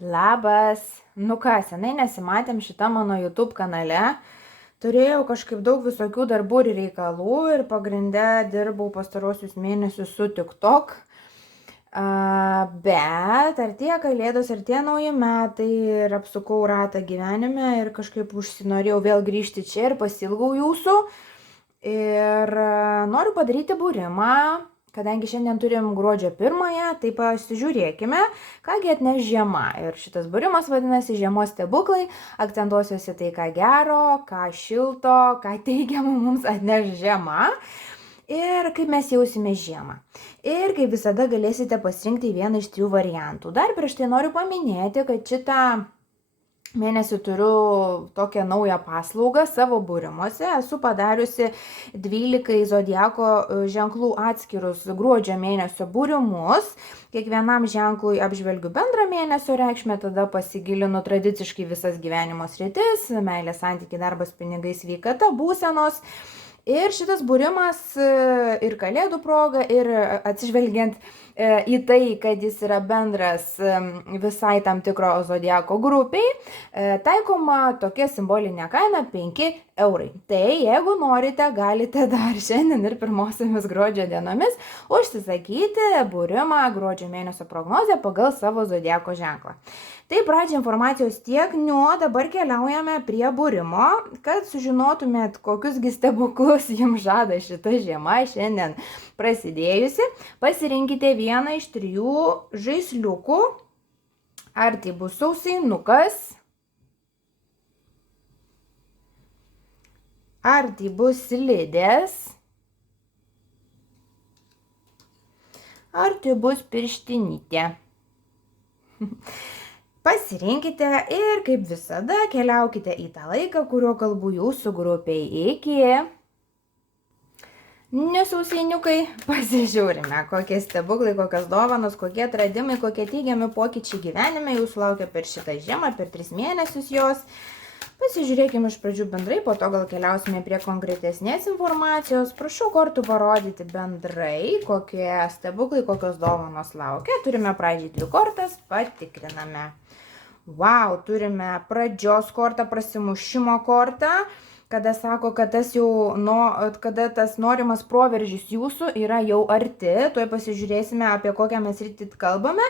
Labas. Nu ką, senai nesimatėm šitam mano YouTube kanale. Turėjau kažkaip daug visokių darbų ir reikalų ir pagrinde dirbau pastarosius mėnesius su TikTok. Bet artėja kalėdos, artėja nauji metai ir apsukau ratą gyvenime ir kažkaip užsinorėjau vėl grįžti čia ir pasilgau jūsų. Ir noriu padaryti būrimą. Kadangi šiandien turim gruodžio 1-ąją, tai pasižiūrėkime, kągi atneš žiema. Ir šitas būrimas vadinasi Žiemos stebuklai. Akcentuosiuosi tai, ką gero, ką šilto, ką teigiamo mums atneš žiema. Ir kaip mes jausime žiemą. Ir kaip visada galėsite pasirinkti vieną iš 3 variantų. Dar prieš tai noriu paminėti, kad šitą mėnesį turiu tokią naują paslaugą savo būrimuose. Esu padariusi 12 zodiako ženklų atskirus gruodžio mėnesio būrimus. Kiekvienam ženklui apžvelgiu bendrą mėnesio reikšmę, tada pasigilinu tradiciškai visas gyvenimo sritis, meilė, santykiai, darbas, pinigai, sveikata, būsenos. Ir šitas būrimas ir kalėdų proga, ir atsižvelgiant į tai, kad jis yra bendras visai tam tikro zodiako grupiai, taikoma tokia simbolinė kaina 5 eurai. Tai jeigu norite, galite dar šiandien ir pirmosiomis gruodžio dienomis užsisakyti būrimą gruodžio mėnesio prognozę pagal savo zodiako ženklą. Tai pradžia informacijos tiek, dabar keliaujame prie būrimo, kad sužinotumėt, kokiusgi stebuklus jums žada šita žiema šiandien prasidėjusi. Pasirinkite vieną iš 3 žaisliukų, ar tai bus sausainukas, ar tai bus slidės, ar tai bus pirštinytė. Pasirinkite ir kaip visada keliaukite į tą laiką, kurio kalbu jūsų grupiai. Iki. Nesausainiukai, pasižiūrime, kokie stebuklai, kokios dovanos, kokie atradimai, kokie teigiami pokyčiai gyvenime jūsų laukia per šitą žiemą, per 3 mėnesius jos. Pasižiūrėkime iš pradžių bendrai, po to gal keliausime prie konkretesnės informacijos. Prašau kortų parodyti bendrai, kokie stebuklai, kokios dovanos laukia. Turime pradžiai 2 kortas, patikriname. Wow, turime pradžios kortą, prasimušimo kortą, kada sako, kad kada tas norimas proveržis jūsų yra jau arti. Tuoj pasižiūrėsime, apie kokią mes sritį kalbame.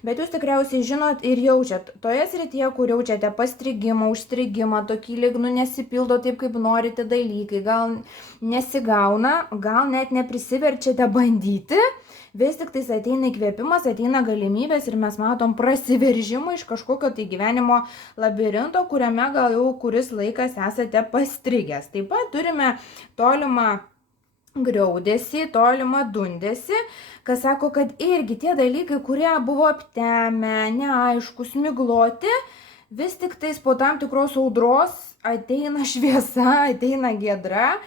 Bet jūs tikriausiai žinot ir jaučiat toje srityje, kur jaučiate pastrigimą, užstrigimą, tokį lyg nesipildo taip, kaip norite dalykai, gal nesigauna, gal net neprisiverčiate bandyti. Vis tik tais ateina įkvėpimas, ateina galimybės ir mes matom prasiveržimą iš kažkokio tai gyvenimo labirinto, kuriame gal jau kuris laikas esate pastrigęs. Taip pat turime tolimą griaudesį, tolimą dundesį, kas sako, kad irgi tie dalykai, kurie buvo aptemę, neaiškus, migloti, vis tik tais po tam tikros audros ateina šviesa, ateina giedra.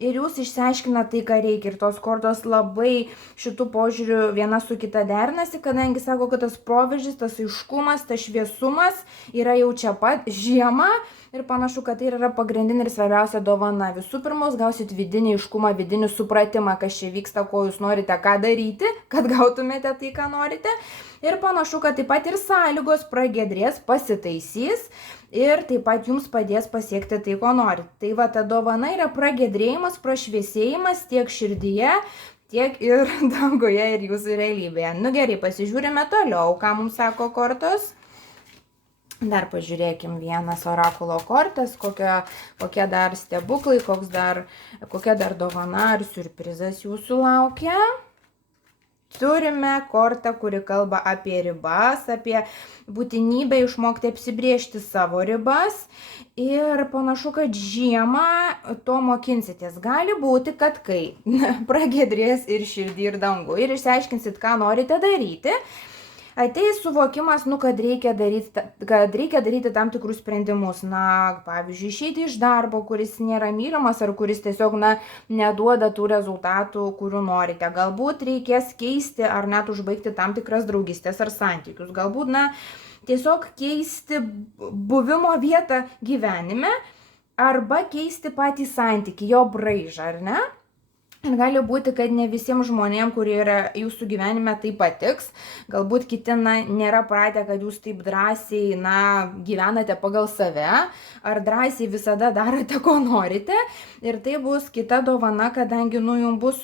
Ir jūs išsiaiškina tai, ką reikia. Ir tos kortos labai šitų požiūrių viena su kita derinasi, kadangi sako, kad tas proveržis, tas aiškumas, tas šviesumas yra jau čia pat žiemą. Ir panašu, kad tai yra pagrindinė ir svarbiausia dovana. Visų pirma, gausit vidinį aiškumą, vidinį supratimą, kas čia vyksta, ko jūs norite, ką daryti, kad gautumėte tai, ką norite. Ir panašu, kad taip pat ir sąlygos pragiedrės, pasitaisys. Ir taip pat jums padės pasiekti tai, ko norite. Tai va, ta dovana yra pragiedrėjimas, prašviesėjimas tiek širdyje, tiek ir dangoje ir jūsų realybėje. Nu gerai, pasižiūrime toliau, ką mums sako kortos. Dar pažiūrėkim vienas orakulo kortas, kokie dar stebuklai, kokia dar dovana ar siurprizas jūsų laukia. Turime kortą, kuri kalba apie ribas, apie būtinybę išmokti apsibriežti savo ribas. Ir panašu, kad žiemą to mokinsitės. Gali būti, kad kai pragiedrės ir širdį, ir dangų, ir išsiaiškinsit, ką norite daryti, ateis suvokimas, kad reikia daryti tam tikrus sprendimus. Pavyzdžiui, išeiti iš darbo, kuris nėra mylimas ar kuris tiesiog neduoda tų rezultatų, kurių norite. Galbūt reikės keisti ar net užbaigti tam tikras draugystės ar santykius. Galbūt tiesiog keisti buvimo vietą gyvenime arba keisti patį santykį, jo braižą, ar ne? Ir gali būti, kad ne visiems žmonėms, kurie yra jūsų gyvenime, tai patiks. Galbūt kiti nėra pratę, kad jūs taip drąsiai gyvenate pagal save, ar drąsiai visada darote, ko norite. Ir tai bus kita dovana, kadangi jums bus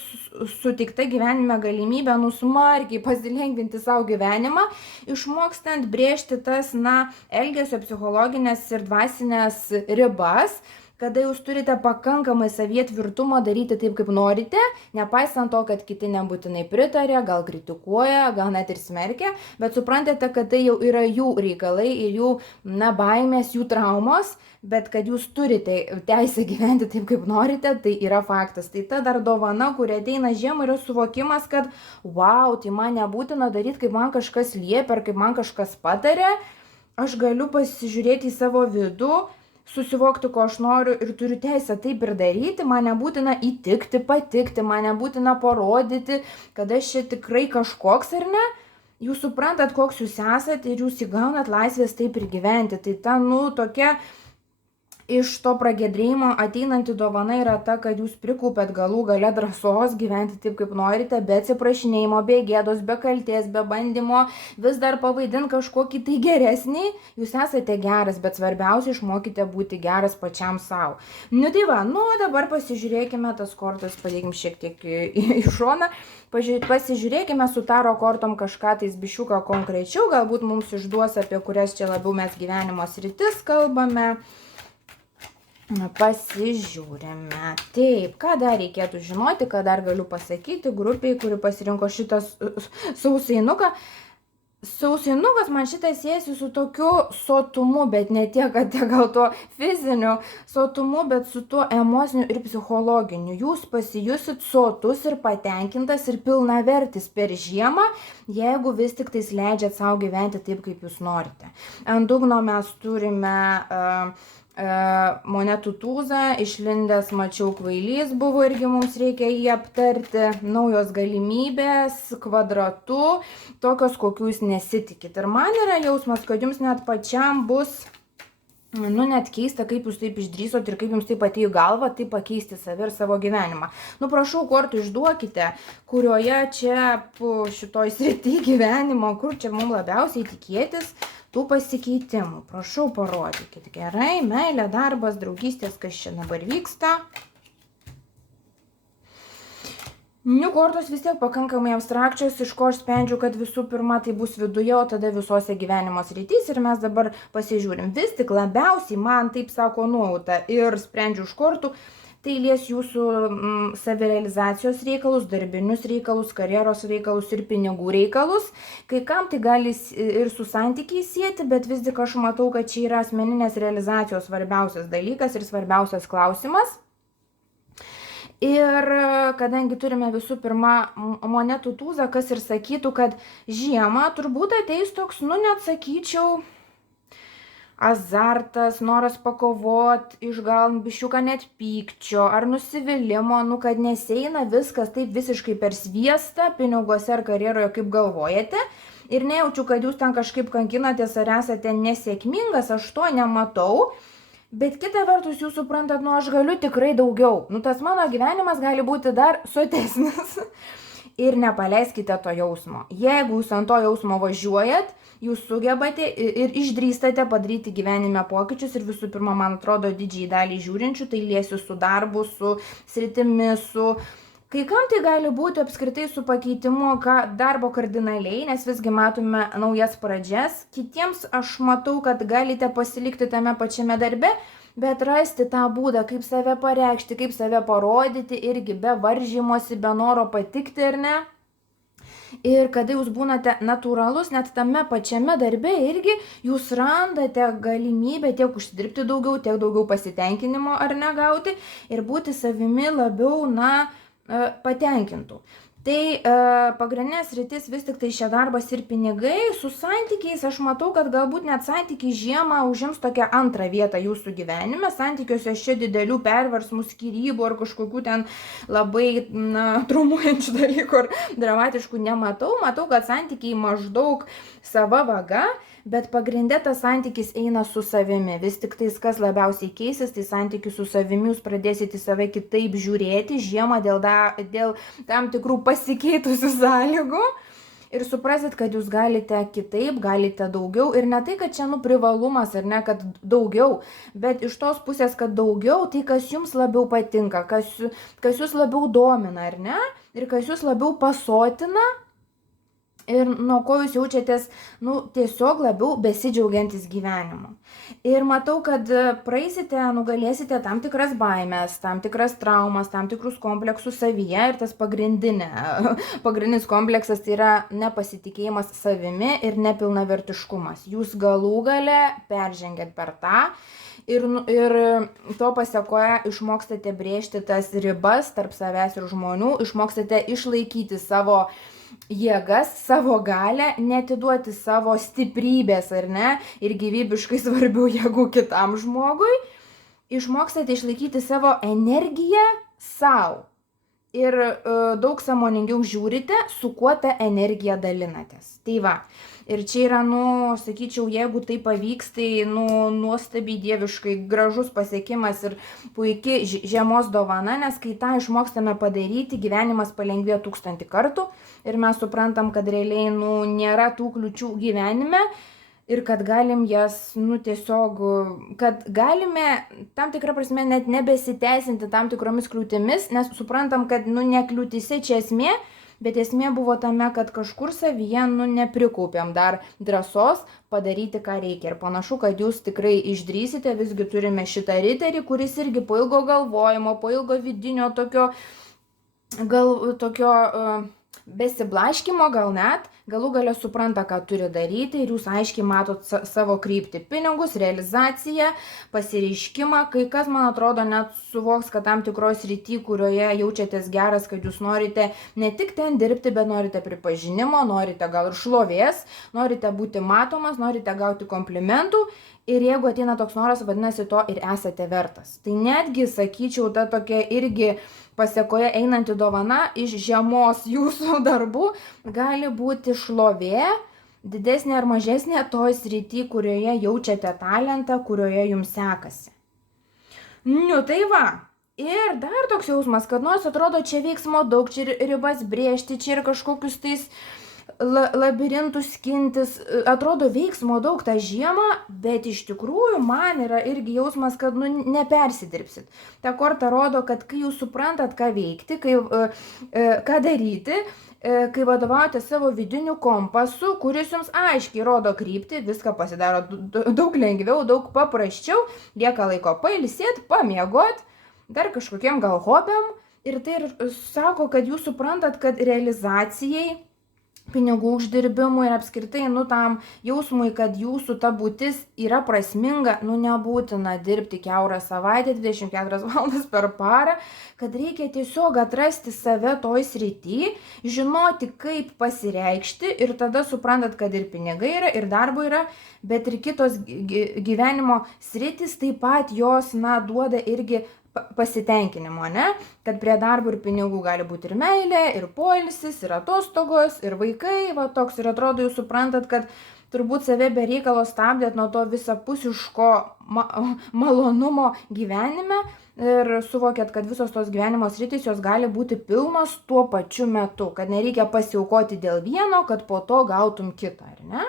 suteikta gyvenime galimybė smarkiai pasilengvinti savo gyvenimą, išmokstant brėžti tas elgesio, psichologinės ir dvasinės ribas, kada jūs turite pakankamai savyje tvirtumo daryti taip, kaip norite, nepaisant to, kad kiti nebūtinai pritarė, gal kritikuoja, gal net ir smerkia, bet suprantate, kad tai jau yra jų reikalai ir jų baimės, jų traumos, bet kad jūs turite teisę gyventi taip, kaip norite, tai yra faktas. Tai ta dar dovana, kuri ateina žiemą, yra suvokimas, kad wow, tai man nebūtina daryti, kaip man kažkas liepia, ar kaip man kažkas patarė, aš galiu pasižiūrėti į savo vidų, susivokti, ko aš noriu ir turiu teisę taip ir daryti, man nebūtina įtikti, patikti, man nebūtina parodyti, kad aš čia tikrai kažkoks ar ne. Jūs suprantat, koks jūs esate ir jūs įgaunat laisvės taip ir gyventi. Tai ta, tokia iš to pragiedrėjimo ateinanti dovana yra ta, kad jūs prikaupėt galų gale drąsos gyventi taip, kaip norite, be atsiprašinėjimo, be gėdos, be kaltės, be bandymo vis dar pavaidinti kažkokį tai geresnį. Jūs esate geras, bet svarbiausia išmokite būti geras pačiam savo. Tai va, dabar pasižiūrėkime tas kortas, padėkim šiek tiek į šoną. Pasižiūrėkime su taro kortom kažką tais biščiuką konkrečiau, galbūt mums išduos, apie kurias čia labiau mes gyvenimo sritis kalbame. Pasižiūrime. Taip, ką dar reikėtų žinoti, ką dar galiu pasakyti grupiai, kuri pasirinko šitas sausainuką. Sausainukas man šitas siejasi su tokiu sotumu, bet ne tiek, kad gal tuo fiziniu sotumu, bet su tuo emociniu ir psichologiniu. Jūs pasijusit sotus ir patenkintas ir pilnavertis per žiemą, jeigu vis tik tais leidžiat savo gyventi taip, kaip jūs norite. Ant dugno mes turime monetų tūzą, išlindęs mačiau kvailys buvo, irgi mums reikia jį aptarti, naujos galimybės, kvadratu, tokios, kokių jūs nesitikit. Ir man yra jausmas, kad jums net pačiam bus, net keista, kaip jūs taip išdrįsot ir kaip jums taip atėjo galva, taip pakeisti save ir savo gyvenimą. Prašau, kortų išduokite, kurioje čia šitoj srity gyvenimo, kur čia mums labiausiai tikėtis tų pasikeitimų. Prašau, parodykit. Gerai, meilė, darbas, draugystės, kas čia dabar vyksta. Kortos vis tiek pakankamai abstrakčios, iš ko aš sprendžiu, kad visų pirma tai bus viduje, o tada visose gyvenimo srityse ir mes dabar pasižiūrim. Vis tik labiausiai man, taip sako nuojauta ir sprendžiu iš kortų, tai lies jūsų savirealizacijos reikalus, darbinius reikalus, karjeros reikalus ir pinigų reikalus. Kai kam tai gali ir su santykiais sieti, bet vis tik aš matau, kad čia yra asmeninės realizacijos svarbiausias dalykas ir svarbiausias klausimas. Ir kadangi turime visų pirma monetų tūzą, kas ir sakytų, kad žiemą turbūt ateis toks, net sakyčiau, azartas, noras pakovot, išgal biščiuką net pykčio ar nusivylimą, kad neseina viskas taip visiškai per sviestą piniguose ar karjeroje, kaip galvojate. Ir nejaučiu, kad jūs ten kažkaip kankinatės ar esate nesėkmingas, aš to nematau. Bet kita vertus, jūs suprantat, aš galiu tikrai daugiau. Tas mano gyvenimas gali būti dar sotesnis. Ir nepaleiskite to jausmo. Jeigu jūs ant to jausmo važiuojat, jūs sugebate ir išdrįstate padaryti gyvenime pokyčius ir visų pirma, man atrodo, didžiai daliai žiūrinčių, tai liesi su darbu, su sritimi, su... Kai kam tai gali būti apskritai su pakeitimu darbo kardinaliai, nes visgi matome naujas pradžias. Kitiems aš matau, kad galite pasilikti tame pačiame darbe, bet rasti tą būdą, kaip save pareikšti, kaip save parodyti, irgi be varžymosi, be noro patikti ar ne. Ir kada jūs būnate natūralus, net tame pačiame darbe irgi jūs randate galimybę tiek užsidirbti daugiau, tiek daugiau pasitenkinimo ar negauti ir būti savimi labiau, patenkintų. Tai pagrindinės sritis vis tik tai šia darbas ir pinigai. Su santykiais aš matau, kad galbūt net santykiai žiemą užims tokią antrą vietą jūsų gyvenime. Santykiuose aš čia didelių perversmų, skyrybų ar kažkokių ten labai traumuojančių dalykų ar dramatiškų nematau. Matau, kad santykiai maždaug sava vaga. bet pagrinde tas santykis eina su savimi. Vis tik tais, kas labiausiai keisis, tai santykis su savimi, jūs pradėsite į save kitaip žiūrėti žiemą dėl tam tikrų pasikeitusių sąlygų. Ir suprasit, kad jūs galite kitaip, galite daugiau. Ir ne tai, kad čia privalumas, ar ne, kad daugiau, bet iš tos pusės, kad daugiau, tai kas jums labiau patinka, kas jūs labiau domina, ar ne, ir kas jūs labiau pasotina. Ir nuo ko jūs jaučiatės, tiesiog labiau besidžiaugiantis gyvenimu. Ir matau, kad praeisite, nugalėsite tam tikras baimės, tam tikras traumas, tam tikrus kompleksus savyje. Ir tas pagrindinis kompleksas tai yra nepasitikėjimas savimi ir nepilnavertiškumas. Jūs galų gale peržengėt per tą. Ir to pasekoje išmokstate brėžti tas ribas tarp savęs ir žmonių, išmokstate išlaikyti savo jėgas, savo galę, netiduoti savo stiprybės, ar ne, ir gyvybiškai svarbių jėgų kitam žmogui. Išmokstate išlaikyti savo energiją savo. Ir daug sąmoningiau žiūrite, su kuo tą energiją dalinatės. Tai va. Ir čia yra, sakyčiau, jeigu tai pavyks, tai, nuostabiai dieviškai gražus pasiekimas ir puikiai žiemos dovana, nes kai tą išmokstame padaryti, gyvenimas palengvėja 1000 kartų ir mes suprantam, kad realiai, nėra tų kliūčių gyvenime ir kad galim jas, tiesiog, kad galime tam tikrą prasme net nebesiteisinti tam tikromis kliūtimis, nes suprantam, kad, ne kliūtise čia esmė, bet esmė buvo tame, kad kažkur savyje, neprikaupėm dar drąsos padaryti, ką reikia. Ir panašu, kad jūs tikrai išdrysite, visgi turime šitą riterį, kuris irgi po ilgo galvojimo, po ilgo vidinio tokio besiblaškimo gal net, galų gale supranta, ką turi daryti ir jūs aiškiai matot savo kryptį, pinigus, realizaciją, pasireiškimą. Kai kas, man atrodo, net suvoks, kad tam tikros srity, kurioje jaučiatės geras, kad jūs norite ne tik ten dirbti, bet norite pripažinimo, norite gal ir šlovės, norite būti matomas, norite gauti komplimentų. Ir jeigu ateina toks noras, vadinasi, to ir esate vertas. Tai netgi, sakyčiau, ta tokia irgi pasekoje einanti dovana iš žiemos jūsų darbų gali būti šlovė, didesnė ar mažesnė toj srity, kurioje jaučiate talentą, kurioje jums sekasi. Tai va. Ir dar toks jausmas, kad nors atrodo, čia veiksmo daug, čia ribas brėžti, čia ir kažkokius tais labirintus skintis, atrodo veiksmo daug tą žiemą, bet iš tikrųjų man yra irgi jausmas, kad nepersidirbsit. Ta korta rodo, kad kai jūs suprantat, ką veikti, ką daryti, kai vadovaujate savo vidiniu kompasu, kuris jums aiškiai rodo kryptį, viską pasidaro daug lengviau, daug paprasčiau, lieka laiko pailsėti, pamiegot, dar kažkokiem gal hobiam. Ir tai ir sako, kad jūs suprantat, kad realizacijai, pinigų uždirbimui ir apskritai, tam jausmui, kad jūsų ta būtis yra prasminga, nebūtina dirbti kiaurą savaitę, 24 valandas per parą, kad reikia tiesiog atrasti save toj srity, žinoti, kaip pasireikšti ir tada suprantat, kad ir pinigai yra, ir darbo yra, bet ir kitos gyvenimo sritis taip pat jos, duoda irgi pasitenkinimo, ne? Kad prie darbo ir pinigų gali būti ir meilė, ir poilsis, ir atostogos, ir vaikai, va toks. Ir atrodo, jūs suprantat, kad turbūt save be reikalo stabdėt nuo to visapusiško malonumo gyvenime ir suvokėt, kad visos tos gyvenimo sritys jos gali būti pilnos tuo pačiu metu, kad nereikia pasiaukoti dėl vieno, kad po to gautum kitą, ar ne?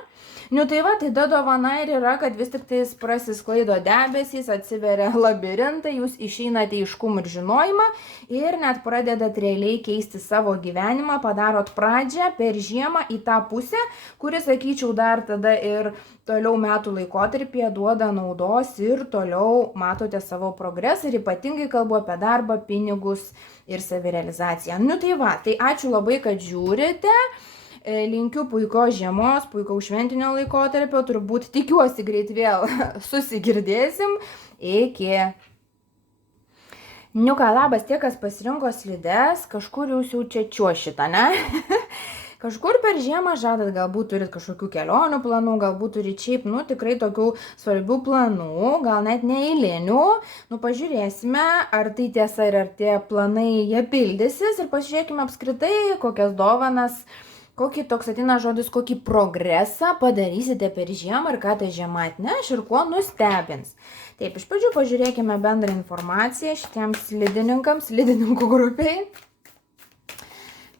Tai va, tai dovana ir yra, kad vis tik tais prasisklaido debesys, atsiveria labirintai, jūs išeinate aiškumą ir žinojimą ir net pradedat realiai keisti savo gyvenimą, padarot pradžią per žiemą į tą pusę, kuri, sakyčiau, dar tada ir toliau metų laikotarpyje duoda naudos ir toliau matote savo progresą ir ypatingai kalbu apie darbą, pinigus ir savirealizaciją. Tai va, tai ačiū labai, kad žiūrite. Linkiu puikios žiemos, puikaus šventinio laikotarpio, turbūt tikiuosi greit vėl susigirdėsim. Iki. Ką, labas, tie, kas pasirinko slides, kažkur jūs jau čia čiuošite, ne? Kažkur per žiemą žadat, galbūt turit kažkokių kelionių planų, galbūt turit šiaip, tikrai tokių svarbių planų, gal net neeilinių. Pažiūrėsime, ar tai tiesa ir ar tie planai jie pildysis ir pasižiūrėkime apskritai, kokias dovanas kokį toks ateina žodis, kokį progresą padarysite per žiemą ir ką ta žiema atneš ir kuo nustebins. Taip, iš pradžių pažiūrėkime bendrą informaciją šitiems slidininkams, slidininkų grupiai.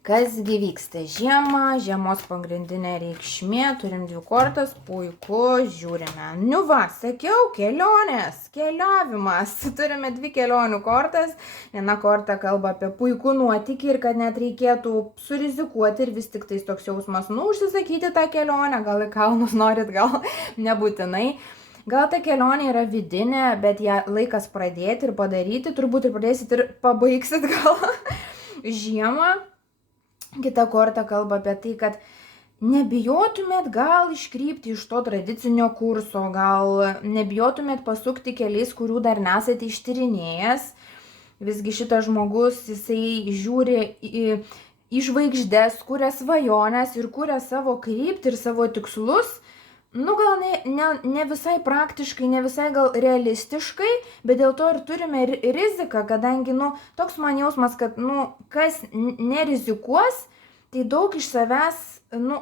Kasgi vyksta žiemą, žiemos pagrindinė reikšmė, turim 2 kortas, puiku, žiūrime. Nu va, sakiau, kelionės, keliavimas, turime 2 kelionių kortas, viena korta kalba apie puikų nuotykį ir kad net reikėtų surizikuoti ir vis tik tais toks jausmas, užsisakyti tą kelionę, gal į kalnus norit, gal nebūtinai. Gal ta kelionė yra vidinė, bet ją laikas pradėti ir padaryti, turbūt ir pradėsit ir pabaigsit gal žiemą. Kita korta kalba apie tai, kad nebijotumėt gal iškrypti iš to tradicinio kurso, gal nebijotumėt pasukti keliais, kurių dar nesate ištyrinėjęs. Visgi šitas žmogus, jisai žiūri į žvaigždes, kuria svajones ir kuria savo kryptį ir savo tikslus. Gal ne visai praktiškai, ne visai gal realistiškai, bet dėl to ir turime riziką, kadangi, toks man jausmas, kad, kas nerizikuos, tai daug iš savęs,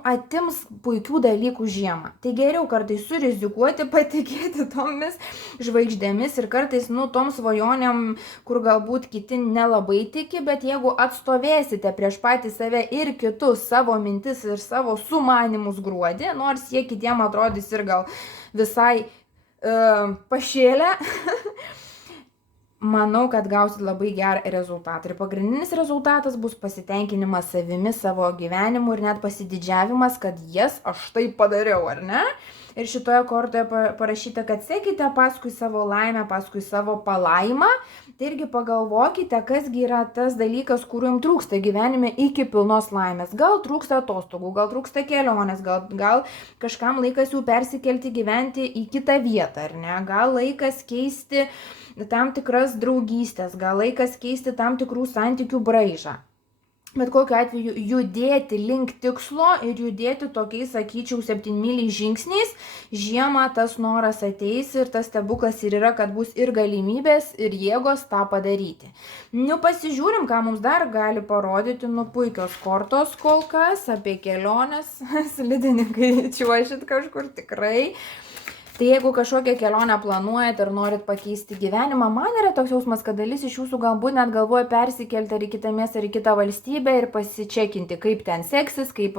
atims puikių dalykų žiemą. Tai geriau kartais surizikuoti, patikėti tomis žvaigždėmis ir kartais, tom svajonėm, kur galbūt kiti nelabai tiki, bet jeigu atstovėsite prieš patį save ir kitus savo mintis ir savo sumanimus gruodį, nors jie kitiem atrodys ir gal visai pašėlę, manau, kad gausit labai gerą rezultatą. Ir pagrindinis rezultatas bus pasitenkinimas savimi, savo gyvenimu ir net pasididžiavimas, kad aš tai padariau, ar ne? Ir šitoje kortoje parašyta, kad sekite paskui savo laimę, paskui savo palaimą. Tai irgi pagalvokite, kasgi yra tas dalykas, kuriuo jums trūksta gyvenime iki pilnos laimės. Gal trūksta atostogų, gal trūksta kelionės, gal kažkam laikas jau persikelti gyventi į kitą vietą, ar ne? Gal laikas keisti tam tikras draugystės, gal laikas keisti tam tikrų santykių braižą. Bet kokiu atveju judėti link tikslo ir judėti tokiais, sakyčiau, 7-myliais žingsniais, žiemą tas noras ateis ir tas stebuklas ir yra, kad bus ir galimybės, ir jėgos tą padaryti. Pasižiūrim, ką mums dar gali parodyti, puikios kortos kol kas, apie keliones, slidininkai čiuošit kažkur tikrai. Tai jeigu kažkokią kelionę planuojat ir norit pakeisti gyvenimą, man yra toks jausmas, kad dalis iš jūsų galbūt net galvoja persikelti ar į kitą miestą, ar į kitą valstybę ir pasičekinti, kaip ten seksis, kaip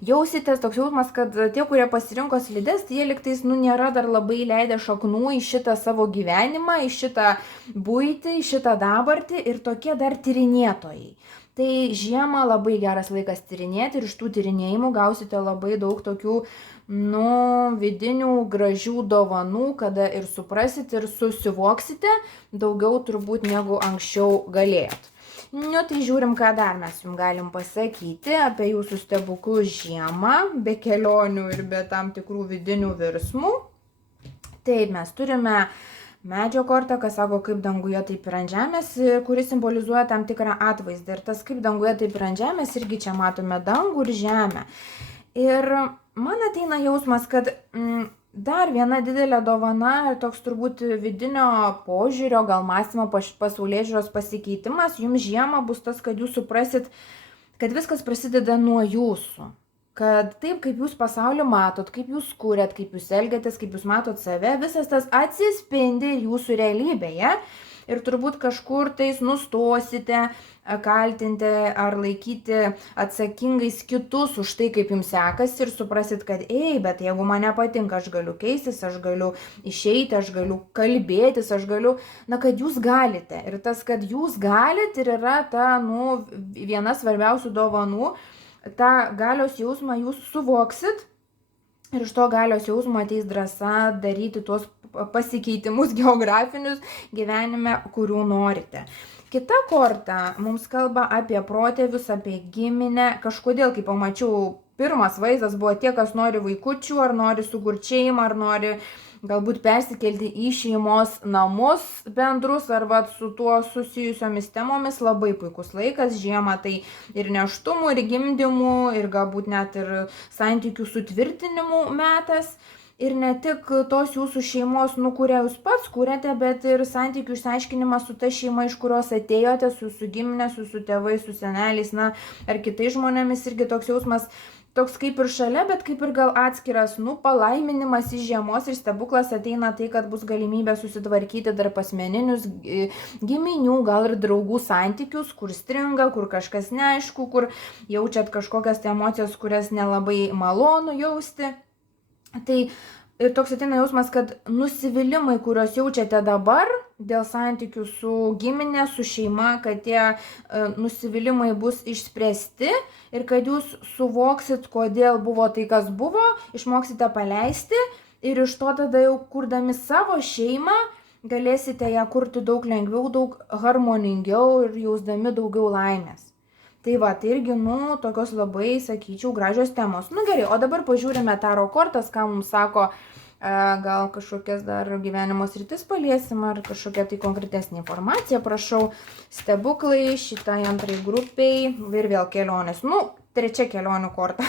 jausitės. Toks jausmas, kad tie, kurie pasirinko slides, tai jie liktais nėra dar labai leidę šaknų į šitą savo gyvenimą, į šitą buitį, į šitą dabartį ir tokie dar tyrinėtojai. Tai žiemą labai geras laikas tyrinėti ir iš tų tyrinėjimų gausite labai daug tokių, vidinių gražių dovanų, kada ir suprasit ir susivoksite daugiau turbūt negu anksčiau galėjot. Tai žiūrim, ką dar mes jums galim pasakyti apie jūsų stebuklus žiemą, be kelionių ir be tam tikrų vidinių virsmų. Taip, mes turime medžio kortą, kas sako, kaip danguje, taip ir ant žemės, kuris simbolizuoja tam tikrą atvaizdą. Ir tas kaip danguje, taip ir ant žemės, irgi čia matome dangų ir žemę. Ir man ateina jausmas, kad dar viena didelė dovana ir toks turbūt vidinio požiūrio, gal mąstymo pasaulėžiūros pasikeitimas jums žiemą bus tas, kad jūs suprasit, kad viskas prasideda nuo jūsų. Kad taip, kaip jūs pasaulį matot, kaip jūs kūrėt, kaip jūs elgiatės, kaip jūs matot save, visas tas atsispindi jūsų realybėje ir turbūt kažkur tais nustosite kaltinti ar laikyti atsakingais kitus už tai, kaip jums sekasi ir suprasit, kad bet jeigu man nepatinka, aš galiu keistis, aš galiu išeiti, aš galiu kalbėtis, aš galiu, kad jūs galite. Ir tas, kad jūs galite ir yra ta, viena svarbiausių dovanų, tą galios jausmą jūs suvoksit ir iš to galios jausmo ateis drąsa daryti tuos pasikeitimus geografinius gyvenime, kurių norite. Kita korta mums kalba apie protėvius, apie giminę. Kažkodėl, kai pamačiau, pirmas vaizdas buvo tie, kas nori vaikučių, ar nori sukurti šeimą, ar nori galbūt persikelti į šeimos namus bendrus, arba su tuo susijusiomis temomis. Labai puikus laikas, žiemą tai ir nėštumų, ir gimdymų, ir galbūt net ir santykių sutvirtinimų metas. ir ne tik tos jūsų šeimos, kurią jūs pats kūrėte, bet ir santykių išsiaiškinimas su ta šeima, iš kurios atėjote, su jūsų giminė, su jūsų tėvais, su seneliais, ar kitais žmonėmis, irgi toks jausmas, toks kaip ir šalia, bet kaip ir gal atskiras, palaiminimas iš žiemos ir stebuklas ateina tai, kad bus galimybė susitvarkyti tarp asmeninius giminių, gal ir draugų santykius, kur stringa, kur kažkas neaišku, kur jaučiat kažkokias emocijas, kurias nelabai malonu jausti. Tai ir toks ateina jausmas, kad nusivylimai, kuriuos jaučiate dabar dėl santykių su giminė, su šeima, kad tie nusivylimai bus išspręsti ir kad jūs suvoksit, kodėl buvo tai, kas buvo, išmoksite paleisti ir iš to tada jau kurdami savo šeimą galėsite ją kurti daug lengviau, daug harmoningiau ir jausdami daugiau laimės. Tai va, tai irgi, tokios labai, sakyčiau, gražios temos. Gerai, o dabar pažiūrime taro kortas, ką mums sako, gal kažkokias dar gyvenimo sritis paliesim, ar kažkokia tai konkretesnė informacija, prašau, stebuklai šitai antrai grupiai ir vėl kelionės. Trečia kelionių korta.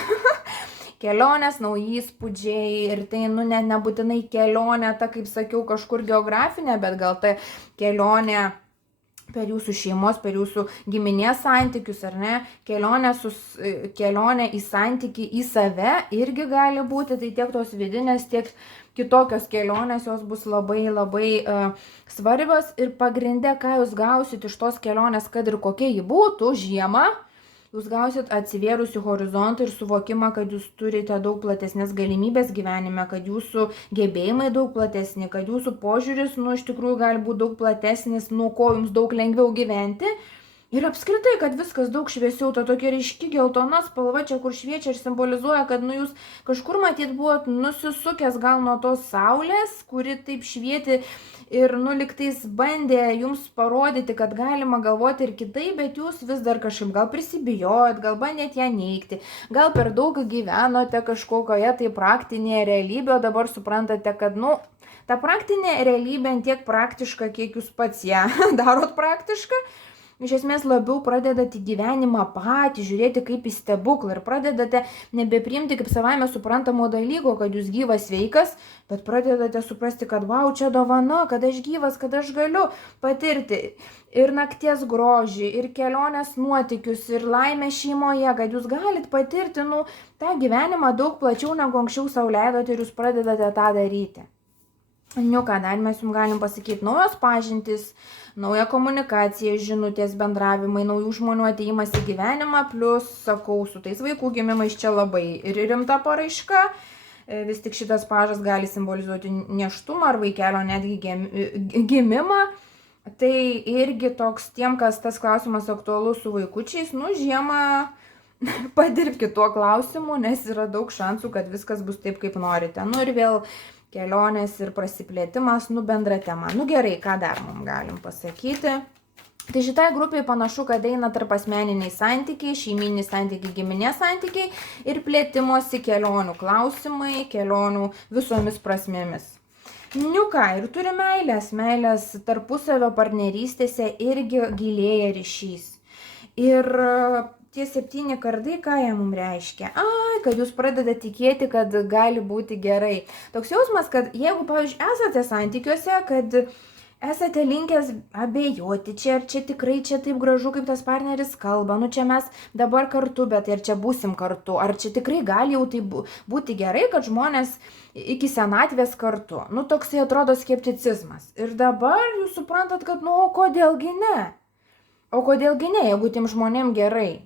Kelionės, nauji įspūdžiai ir tai, net nebūtinai kelionė, ta, kaip sakiau, kažkur geografinė, bet gal ta kelionė per jūsų šeimos, per jūsų giminės santykius, ar ne, kelionė į santykį į save irgi gali būti, tai tiek tos vidinės, tiek kitokios kelionės, jos bus labai svarbios ir pagrinde, ką jūs gausit iš tos kelionės, kad ir kokia ji būtų žiemą, jūs gausit atsivėrusių horizontą ir suvokimą, kad jūs turite daug platesnės galimybės gyvenime, kad jūsų gebėjimai daug platesni, kad jūsų požiūris, iš tikrųjų gali būti daug platesnis, ko jums daug lengviau gyventi. Ir apskritai, kad viskas daug šviesiau, ta tokia ryški geltona spalva čia, kur šviečia ir simbolizuoja, kad jūs kažkur matyt buvot nusisukęs gal nuo tos saulės, kuri taip švieti ir liktais bandė jums parodyti, kad galima galvoti ir kitaip, bet jūs vis dar kažkaip gal prisibijojot, gal bandėt ją neigti, gal per daug gyvenote kažkokioje tai praktinėje realybėje, o dabar suprantate, kad ta praktinė realybė tiek praktiška, kiek jūs pats ją darot praktišką. Iš esmės labiau pradedate gyvenimą patį, žiūrėti kaip į stebuklą ir pradedate nebepriimti kaip savaime suprantamo dalyko, kad jūs gyvas sveikas, bet pradedate suprasti, kad vau, čia dovana, kad aš gyvas, kad aš galiu patirti ir nakties grožį, ir kelionės nuotykius, ir laimę šeimoje, kad jūs galit patirti, tą gyvenimą daug plačiau negu anksčiau sau leidote ir jūs pradedate tą daryti. Ką dar mes jums galim pasakyti, naujos pažintys, nauja komunikacija, žinutės, bendravimai, naujų žmonių atėjimas į gyvenimą, plus, sakau, su tais vaikų gimimais čia labai ir rimta paraiška, vis tik šitas pažas gali simbolizuoti nėštumą ar vaikelio netgi gimimą, tai irgi toks tiem, kas tas klausimas aktualus su vaikučiais, žiemą padirbkit tuo klausimu, nes yra daug šansų, kad viskas bus taip, kaip norite. Ir vėl kelionės ir prasiplėtimas, bendra tema. Gerai, ką dar mums galim pasakyti. Tai šitai grupiai panašu, kad eina tarp asmeniniai santykiai, šeiminiai santykiai, giminės santykiai ir plėtimosi kelionių klausimai, kelionių visomis prasmėmis. Ir turi meilės tarpusavio partnerystėse irgi gilėja ryšys. Ir tie 7 kardai, ką jie mums reiškia? Kad jūs pradedate tikėti, kad gali būti gerai. Toks jausmas, kad jeigu, pavyzdžiui, esate santykiuose, kad esate linkęs abejoti, ar čia tikrai čia taip gražu, kaip tas partneris kalba, čia mes dabar kartu, bet ir čia būsim kartu, ar čia tikrai gali jau tai būti gerai, kad žmonės iki senatvės kartu. Toksai atrodo skepticizmas. Ir dabar jūs suprantat, kad, kodėlgi ne? O kodėlgi ne, jeigu tiem žmonėm gerai?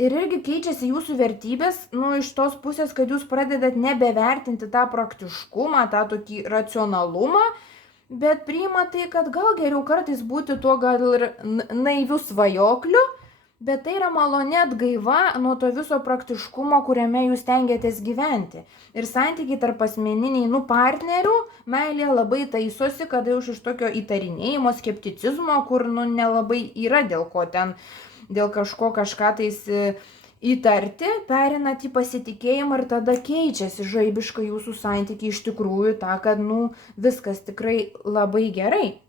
Ir irgi keičiasi jūsų vertybės, iš tos pusės, kad jūs pradedat nebevertinti tą praktiškumą, tą tokį racionalumą, bet priima tai, kad gal geriau kartais būti tuo gal ir naiviu svajokliu, bet tai yra maloni atgaiva nuo to viso praktiškumo, kuriame jūs stengiatės gyventi. Ir santykiai tarp asmeniniai, partnerių, meilė labai taisosi, kada iš tokio įtarinėjimo, skepticizmo, kur nelabai yra dėl kažko kažką tais įtarti, perinat į pasitikėjimą ir tada keičiasi žaibiškai jūsų santykiai iš tikrųjų tą, kad viskas tikrai labai gerai.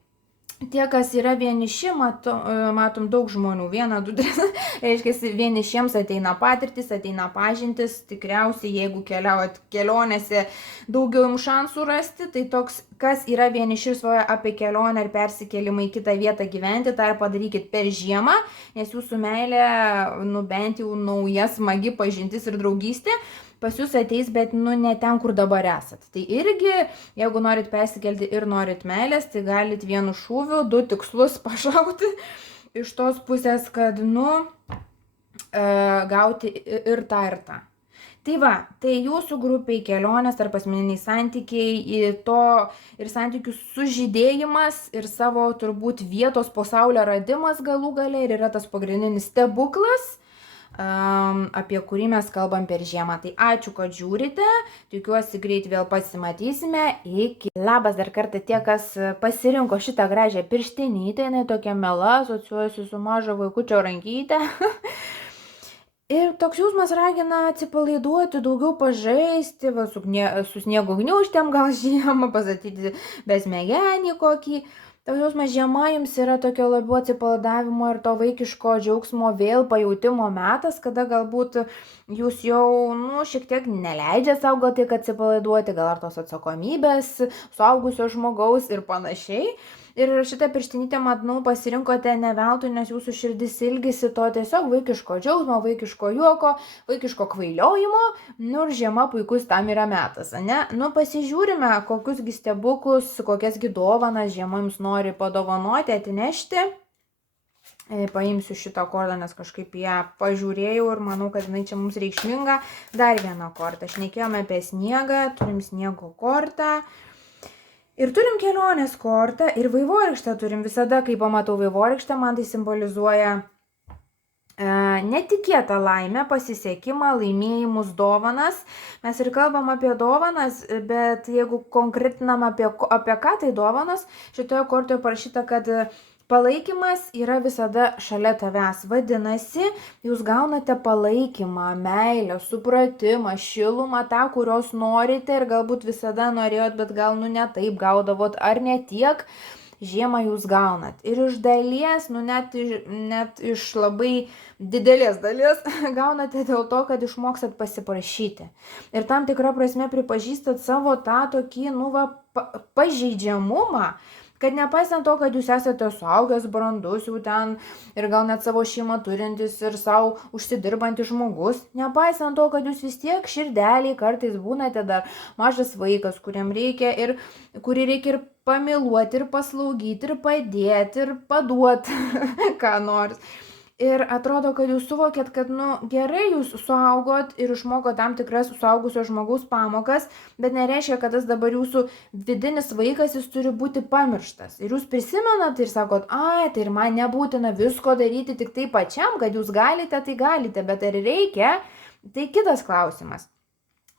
Tie, kas yra vieniši, matom daug žmonių, 1, 2, 3, reiškia, vienišiems ateina patirtis, ateina pažintis, tikriausiai, jeigu keliaujat kelionėse, daugiau jums šansų rasti, tai toks, kas yra vieniši ir svajoja apie kelionę ir persikėlimą į kitą vietą gyventi, tą ir padarykit per žiemą, nes jūsų meilė, bent jau nauja, smagi pažintis ir draugystė, pas jūs ateis, bet ne ten, kur dabar esat. Tai irgi, jeigu norit persikelti ir norit meilės, tai galit vienu šūviu 2 tikslus pašauti iš tos pusės, kad, gauti ir tą, ir tą. Tai va, tai jūsų grupiai kelionės arba asmeniniai santykiai, ir santykių sužydėjimas ir savo turbūt vietos pasaulio radimas galų gale ir yra tas pagrindinis stebuklas, apie kurį mes kalbam per žiemą. Tai ačiū, kad žiūrite, tikiuosi greit vėl pasimatysime, iki. Labas dar kartą tie, kas pasirinko šitą gražią pirštinytę, jinai tokia mela, asociuojasi su mažo vaikučio rankyte. Ir toks jausmas ragina atsipalaiduoti, daugiau pažaisti, su sniego gniaužtėm gal žiemą, pasakyti besmegenį kokį. Toks jausmas žiema jums yra tokio labiau atsipalaidavimo ir to vaikiško džiaugsmo vėl pajautimo metas, kada galbūt jūs jau, šiek tiek neleidžia sau gal tik atsipalaiduoti, gal ar tos atsakomybės, suaugusio žmogaus ir panašiai. Ir šitą pirštinytę, manau, pasirinkote ne veltui, nes jūsų širdis ilgisi to tiesiog vaikiško džiaugsmo, vaikiško juoko, vaikiško kvailiojimo, ir žiema puikus tam yra metas, ne? Pasižiūrime, kokiusgi stebuklus, kokiasgi dovanas žiema jums nori padovanoti, atnešti. Paimsiu šitą kortą, nes kažkaip ją pažiūrėjau ir manau, kad jinai čia mums reikšminga. Dar vieną kortą. Šnekėjome apie sniegą, turim sniego kortą. Ir turim kelionės kortą ir vaivorykštę turim. Visada, kai pamatau vaivorykštę, man tai simbolizuoja netikėtą laimę, pasisekimą, laimėjimus, dovanas. Mes ir kalbam apie dovanas, bet jeigu konkretinam apie ką tai dovanas, šitoje kortoje parašyta, kad palaikymas yra visada šalia tavęs. Vadinasi, jūs gaunate palaikymą, meilę, supratimą, šilumą, tą, kurios norite ir galbūt visada norėjot, bet gal ne taip gaudavot ar ne tiek. Žiemą jūs gaunat. Ir iš dalies, net iš labai didelės dalies gaunate dėl to, kad išmokstat pasiprašyti. Ir tam tikrą prasme pripažįstat savo tą tokį, pažeidžiamumą, kad nepaisant to, kad jūs esate suaugęs, brandus jau ten ir gal net savo šeimą turintis ir savo užsidirbantis žmogus, nepaisant to, kad jūs vis tiek širdeliai kartais būnate dar mažas vaikas, kurį reikia ir pamiluoti, ir paslaugyti, ir padėti, ir paduoti, ką nors. Ir atrodo, kad jūs suvokėt, kad, gerai jūs suaugot ir išmoko tam tikras suaugusio žmogaus pamokas, bet nereiškia, kad tas dabar jūsų vidinis vaikas, jis turi būti pamirštas. Ir jūs prisimenat ir sakot, tai ir man nebūtina visko daryti tik tai pačiam, kad jūs galite, tai galite, bet ar reikia, tai kitas klausimas.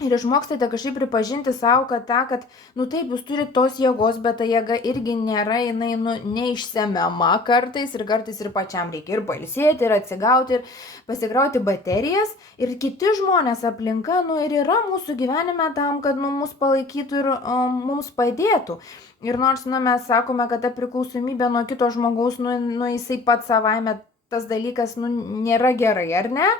Ir išmokstate kažkaip pripažinti savo, kad taip, jūs turite tos jėgos, bet ta jėga irgi nėra, jinai neišsemiama kartais ir pačiam reikia ir pailsėti, ir atsigauti, ir pasikrauti baterijas. Ir kiti žmonės aplinka, ir yra mūsų gyvenime tam, kad mus palaikytų ir mums padėtų. Ir nors, mes sakome, kad ta priklausomybė nuo kito žmogaus, jisai pats savaime tas dalykas, nėra gerai, ar ne?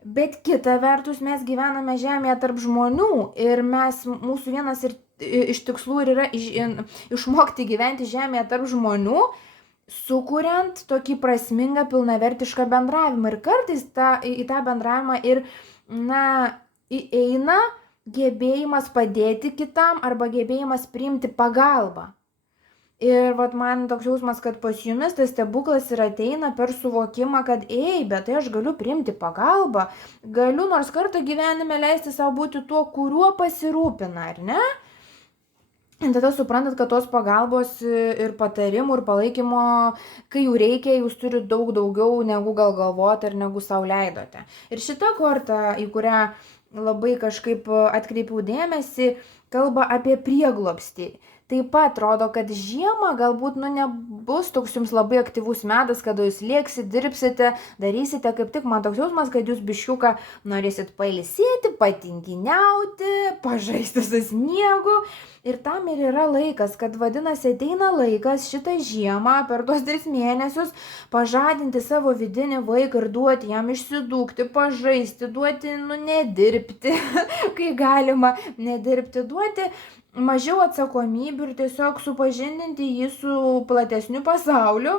Bet kita vertus mes gyvename žemėje tarp žmonių ir mūsų vienas iš tikslų yra išmokti gyventi žemėje tarp žmonių, sukuriant tokį prasmingą, pilnavertišką bendravimą. Ir kartais į tą bendravimą įeina gebėjimas padėti kitam arba gebėjimas priimti pagalbą. Ir man toks jausmas, kad pas jumis tas stebuklas ir ateina per suvokimą, kad bet tai aš galiu priimti pagalbą, galiu nors kartą gyvenime leisti savo būti tuo, kuriuo pasirūpina, ar ne? Ir tada suprantat, kad tos pagalbos ir patarimų ir palaikymo, kai jų reikia, jūs turite daug daugiau negu gal galvoti ir negu sau leidote. Ir šita korta, į kurią labai kažkaip atkreipiau dėmesį, kalba apie prieglobstį. Taip pat rodo, kad žiemą galbūt nebus toks jums labai aktyvus metas, kada jūs lėksit, dirbsite, darysite, kaip tik man toks jausmas, kad jūs biškiuką norėsit pailsėti, patinginiauti, pažaisti su sniegu. Ir tam ir yra laikas, kad vadinasi ateina laikas šitą žiemą per tuos 3 mėnesius pažadinti savo vidinį vaiką ir duoti jam išsidūkti, pažaisti, duoti, nedirbti, kai galima nedirbti, duoti mažiau atsakomybių ir tiesiog supažindinti jį su platesniu pasauliu.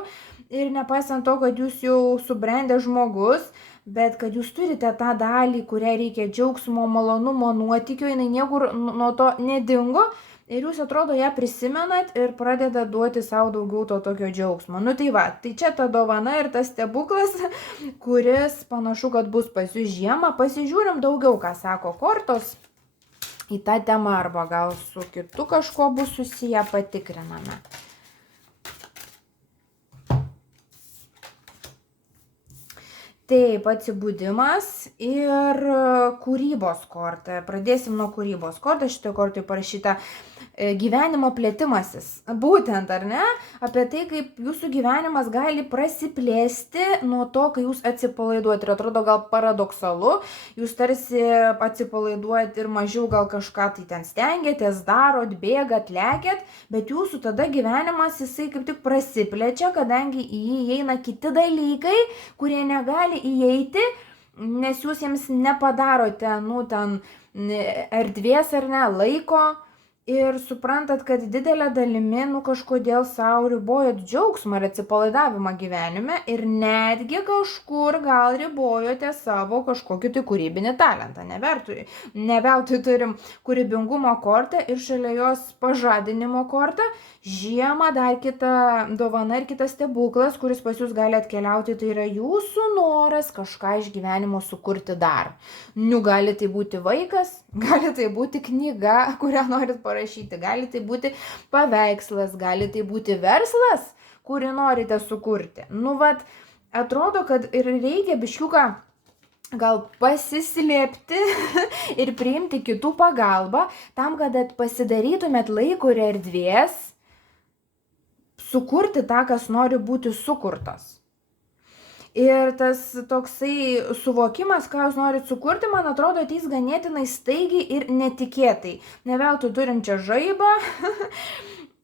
Ir nepaisant to, kad jūs jau subrendęs žmogus, bet kad jūs turite tą dalį, kurią reikia džiaugsmo, malonumo, nuotykio, jinai niekur nuo to nedingo. Ir jūs atrodo ją prisimenat ir pradeda duoti savo daugiau to tokio džiaugsmo. Nu tai va, tai čia ta dovana ir tas stebuklas, kuris panašu, kad bus pas jūs žiemą. Pasižiūrim daugiau, ką sako kortos į tą temą arba gal su kitu kažko bus susiję, patikriname. Taip, atsibudimas ir kūrybos korta. Pradėsim nuo kūrybos kortos. Šitoje kortoje parašyta gyvenimo plėtimasis. Būtent, ar ne? Apie tai, kaip jūsų gyvenimas gali prasiplėsti nuo to, kai jūs atsipalaiduojat. Ir atrodo gal paradoksalu. Jūs tarsi atsipalaiduojat ir mažiau gal kažką tai ten stengiatės, darot, bėgat, lekiat, bet jūsų tada gyvenimas jisai kaip tik prasiplečia, kadangi į jį įeina kiti dalykai, kurie negali įeiti, nes jūs jiems nepadarote, ten erdvės ar ne, laiko. Ir suprantat, kad didelė dalimi, kažkodėl savo ribojot džiaugsmą ir atsipalaidavimą gyvenime ir netgi kažkur gal ribojote savo kažkokį tai kūrybinį talentą. Neveltui turim kūrybingumo kortą ir šalia jos pažadinimo kortą. Žiemą dar kita dovana ir kitas stebuklas, kuris pas jūs gali atkeliauti, tai yra jūsų noras kažką iš gyvenimo sukurti dar. Gali tai būti vaikas, gali tai būti knyga, kurią norit parašyti, gali tai būti paveikslas, gali tai būti verslas, kurį norite sukurti. Atrodo, kad ir reikia biškiuką gal pasislėpti ir priimti kitų pagalbą, tam, kad pasidarytumėt laiko ir erdvės sukurti tą, kas nori būti sukurtas. Ir tas toksai suvokimas, ką jūs norit sukurti, man atrodo, ateis ganėtinai staigiai ir netikėtai. Neveltui turim čia žaibą.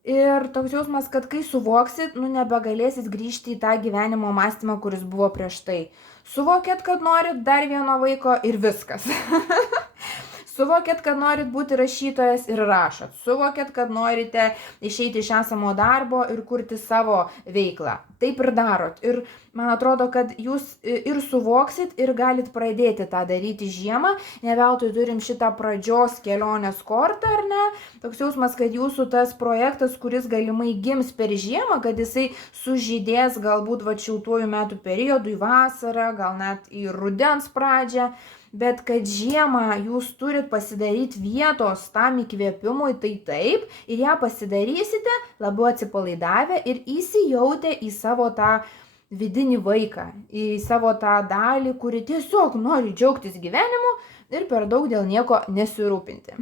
Ir toks jausmas, kad kai suvoksit, nebegalėsit grįžti į tą gyvenimo mąstymą, kuris buvo prieš tai. Suvokėt, kad norit dar vieno vaiko ir viskas. Suvokėt, kad norit būti rašytojas ir rašot. Suvokėt, kad norite išeiti iš esamo darbo ir kurti savo veiklą. Taip ir darot. Ir man atrodo, kad jūs ir suvoksit ir galit pradėti tą daryti žiemą. Neveltui turim šitą pradžios kelionės kortą, ar ne? Toks jausmas, kad jūsų tas projektas, kuris galimai gims per žiemą, kad jisai sužydės galbūt šiltuoju metų periodu į vasarą, gal net į rudens pradžią. Bet kad žiemą jūs turit pasidaryti vietos tam įkvėpimui, tai taip, ir ją pasidarysite labiau atsipalaidavę ir įsijautę į savo tą vidinį vaiką, į savo tą dalį, kuri tiesiog nori džiaugtis gyvenimu ir per daug dėl nieko nesirūpinti.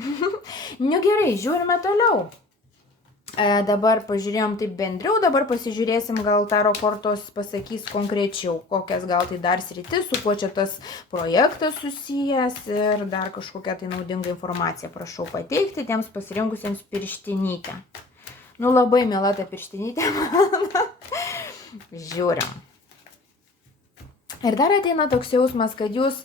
Gerai, žiūrime toliau. Dabar pažiūrėjom taip bendriau, dabar pasižiūrėsim, gal taro kortos pasakys konkrečiau, kokias gal tai dar sritis, su kuo čia tas projektas susijęs ir dar kažkokią tai naudingą informaciją prašau pateikti tiems pasirinkusiems pirštinytę. Labai miela ta pirštinytė. Žiūrim. Ir dar ateina toks jausmas, kad jūs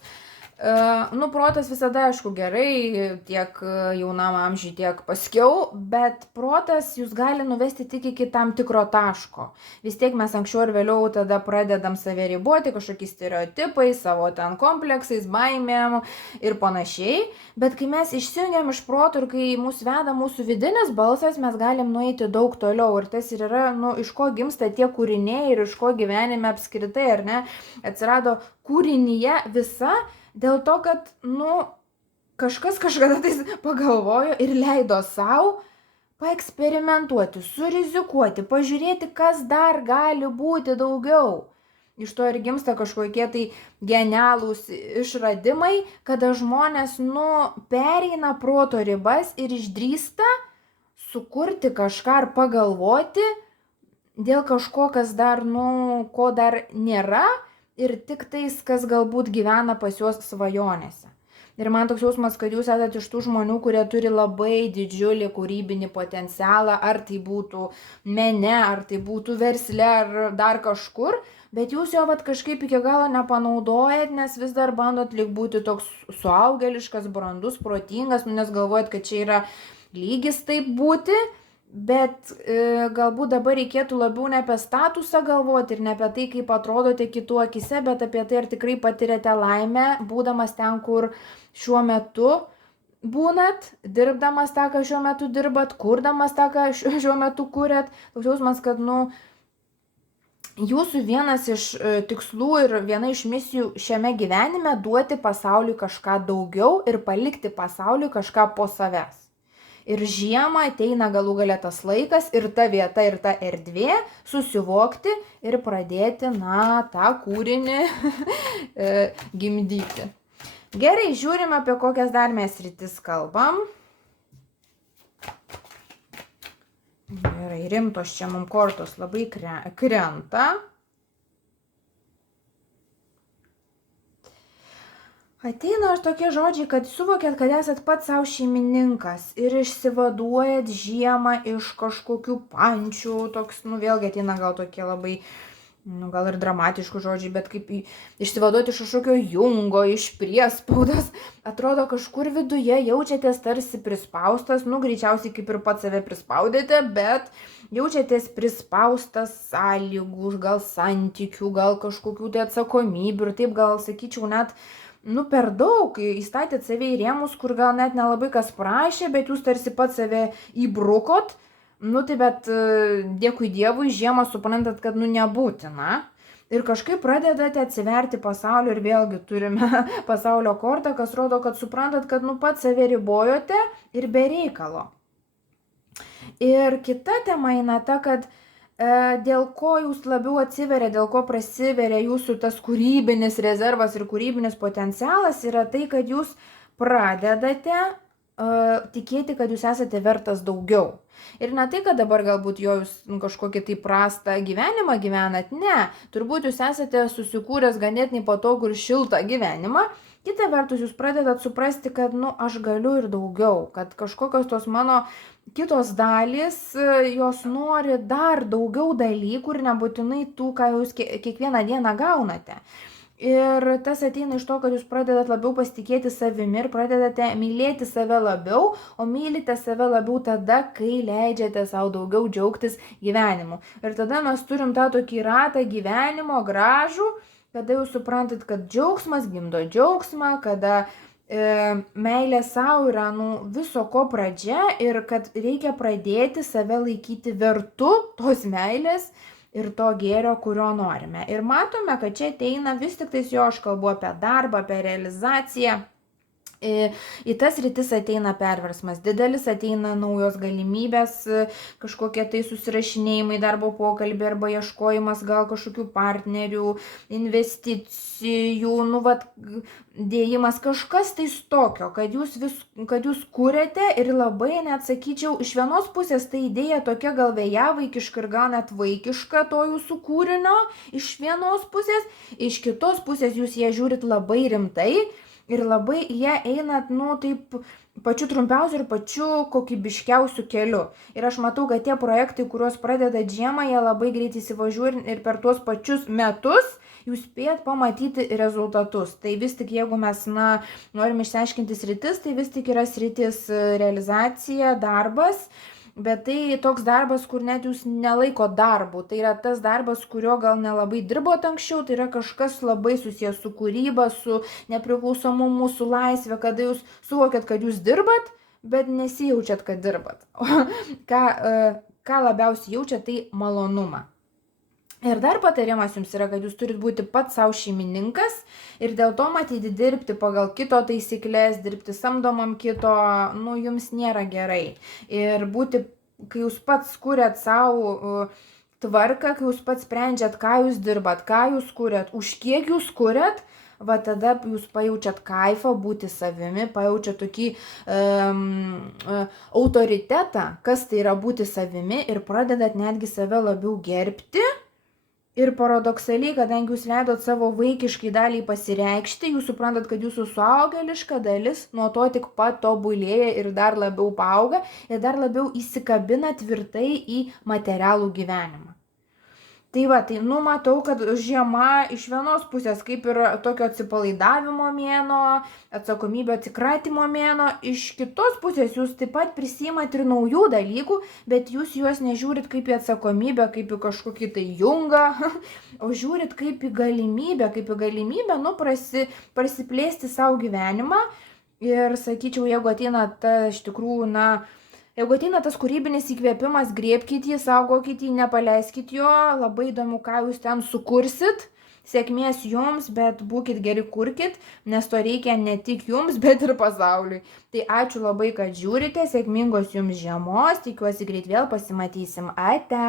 protas visada, aišku, gerai, tiek jaunam amžiui, tiek paskiau, bet protas jūs gali nuvesti tik iki tam tikro taško. Vis tiek mes anksčiau ir vėliau tada pradedam save riboti kažkokiais stereotipai, savo ten kompleksais, baimėm ir panašiai. Bet kai mes išsijungiam iš proto ir kai mus veda mūsų vidinis balsas, mes galim nueiti daug toliau. Ir tas ir yra, iš ko gimsta tie kūriniai ir iš ko gyvenime apskritai, ar ne, atsirado kūrinyje visa. Dėl to, kad, kažkas kažkada tais pagalvojo ir leido savo paeksperimentuoti, surizikuoti, pažiūrėti, kas dar gali būti daugiau. Iš to ir gimsta kažkokie tai genialūs išradimai, kada žmonės, pereina proto ribas ir išdrįsta sukurti kažką ar pagalvoti dėl kažko, kas dar, ko dar nėra ir tik tais, kas galbūt gyvena pas juos svajonėse. Ir man toks jausmas, kad jūs esate iš tų žmonių, kurie turi labai didžiulį kūrybinį potencialą, ar tai būtų mene, ar tai būtų versle, ar dar kažkur, bet jūs jo kažkaip iki galo nepanaudojat, nes vis dar bandot lyg būti toks suaugėliškas, brandus, protingas, nes galvojat, kad čia yra lygis taip būti. Bet galbūt dabar reikėtų labiau ne apie statusą galvoti ir ne apie tai, kaip atrodote kitų akise, bet apie tai, ar tikrai patiriate laimę, būdamas ten, kur šiuo metu būnat, dirbdamas tą, ką šiuo metu dirbat, kurdamas tą, ką šiuo metu kuriat. Toks jausmas, kad, jūsų vienas iš tikslų ir viena iš misijų šiame gyvenime duoti pasauliui kažką daugiau ir palikti pasauliui kažką po savęs. Ir žiemą ateina galų gale tas laikas ir ta vieta ir ta erdvė susivokti ir pradėti, tą kūrinį gimdyti. Gerai, žiūrim, apie kokias dar mes sritis kalbam. Gerai, rimtos čia mums kortos labai krenta. Ateina tokie žodžiai, kad suvokėt, kad esat pats savo šeimininkas ir išsivaduojat žiemą iš kažkokių pančių, toks, vėlgi ateina gal tokie labai, gal ir dramatiškų žodžiai, bet kaip išsivaduoti iš kažkokio jungo, iš priespaudos, atrodo kažkur viduje jaučiatės tarsi prispaustas, greičiausiai kaip ir pats save prispaudėte, bet jaučiatės prispaustas sąlygų, gal santykių, gal kažkokių tai atsakomybių ir taip gal sakyčiau net, per daug įstatėt save į rėmus, kur gal net nelabai kas prašė, bet jūs tarsi pats save įbrukot, tai bet dėkui Dievui, žiemą suprantat, kad nebūtina. Ir kažkaip pradedate atsiverti pasaulio ir vėlgi turime pasaulio kortą, kas rodo, kad suprantat, kad pats save ribojote ir be reikalo. Ir kita tema eina ta, kad dėl ko jūs labiau atsiveria, dėl ko prasiveria jūsų tas kūrybinis rezervas ir kūrybinis potencialas, yra tai, kad jūs pradedate tikėti, kad jūs esate vertas daugiau. Ir ne tai, kad dabar galbūt jūs kažkokį tai prastą gyvenimą gyvenat, ne, turbūt jūs esate susikūręs ganėtinai patogų ir šiltą gyvenimą. Kita vertus, jūs pradedat suprasti, kad, aš galiu ir daugiau, kad kažkokios tos mano kitos dalys, jos nori dar daugiau dalykų ir nebūtinai tų, ką jūs kiekvieną dieną gaunate. Ir tas ateina iš to, kad jūs pradedat labiau pasitikėti savimi ir pradedate mylėti save labiau, o mylite save labiau tada, kai leidžiate savo daugiau džiaugtis gyvenimu. Ir tada mes turim tą tokį ratą gyvenimo gražų, kada jūs suprantat, kad džiaugsmas gimdo džiaugsmą, kada meilė savo yra viso ko pradžia ir kad reikia pradėti save laikyti vertu tos meilės ir to gėrio, kurio norime. Ir matome, kad čia ateina vis tik tais aš kalbu apie darbą, apie realizaciją. Į tas rytis ateina perversmas didelis, ateina naujos galimybės, kažkokie tai susirašinėjimai, darbo pokalbiai arba ieškojimas gal kažkokių partnerių, investicijų, dėjimas, kažkas tai tokio, kad jūs kuriate ir labai net sakyčiau, iš vienos pusės tai idėja tokia gal vėjavaikiška ir gal net vaikiška to jūsų kūrinio, iš vienos pusės, iš kitos pusės jūs ją žiūrit labai rimtai. Ir labai jie einat, taip pačiu trumpiausiu ir pačiu kokybiškiausiu keliu. Ir aš matau, kad tie projektai, kuriuos pradedat žiemą, jie labai greit įsivažiuoja ir per tuos pačius metus jūs spėjat pamatyti rezultatus. Tai vis tik, jeigu mes, norim išsiaiškinti sritis, tai vis tik yra sritis realizacija, darbas. Bet tai toks darbas, kur net jūs nelaiko darbu. Tai yra tas darbas, kurio gal nelabai dirbot anksčiau, tai yra kažkas labai susijęs su kūryba, su nepriklausomumu, su laisvė, kada jūs suvokėt, kad jūs dirbat, bet nesijaučiat, kad dirbat. O ką labiausiai jaučiat, tai malonumą. Ir dar patarimas jums yra, kad jūs turit būti pats savo šeimininkas ir dėl to matyti dirbti pagal kito taisyklės, dirbti samdomam kito, jums nėra gerai. Ir būti, kai jūs pats kuriat savo tvarką, kai jūs pats sprendžiat, ką jūs dirbat, ką jūs kuriat, už kiek jūs kuriat, va tada jūs pajaučiat kaifą būti savimi, pajaučiat tokį autoritetą, kas tai yra būti savimi ir pradedat netgi save labiau gerbti. Ir paradoksaliai, kadangi jūs leidot savo vaikiškai daliai pasireikšti, jūs suprantat, kad jūsų suaugėliška dalis nuo to tik patobulėja ir dar labiau paauga ir dar labiau įsikabina tvirtai į materialų gyvenimą. Tai va, tai numatau, kad žiema iš vienos pusės kaip ir tokio atsipalaidavimo mėnuo, atsakomybė atsikratimo mėnuo, iš kitos pusės jūs taip pat prisiimat ir naujų dalykų, bet jūs juos nežiūrit kaip į atsakomybę, kaip į kažkokį tai jungą, o žiūrit kaip į galimybę, prasiplėsti savo gyvenimą ir sakyčiau, jeigu ateina Jeigu ateina tas kūrybinis įkvėpimas, griebkit jį, saugokit jį, nepaleiskit jo, labai įdomu, ką jūs ten sukursit, sėkmės jums, bet būkit geri, kurkit, nes to reikia ne tik jums, bet ir pasauliui. Tai ačiū labai, kad žiūrite, sėkmingos jums žiemos, tikiuosi greit vėl pasimatysim. Ate.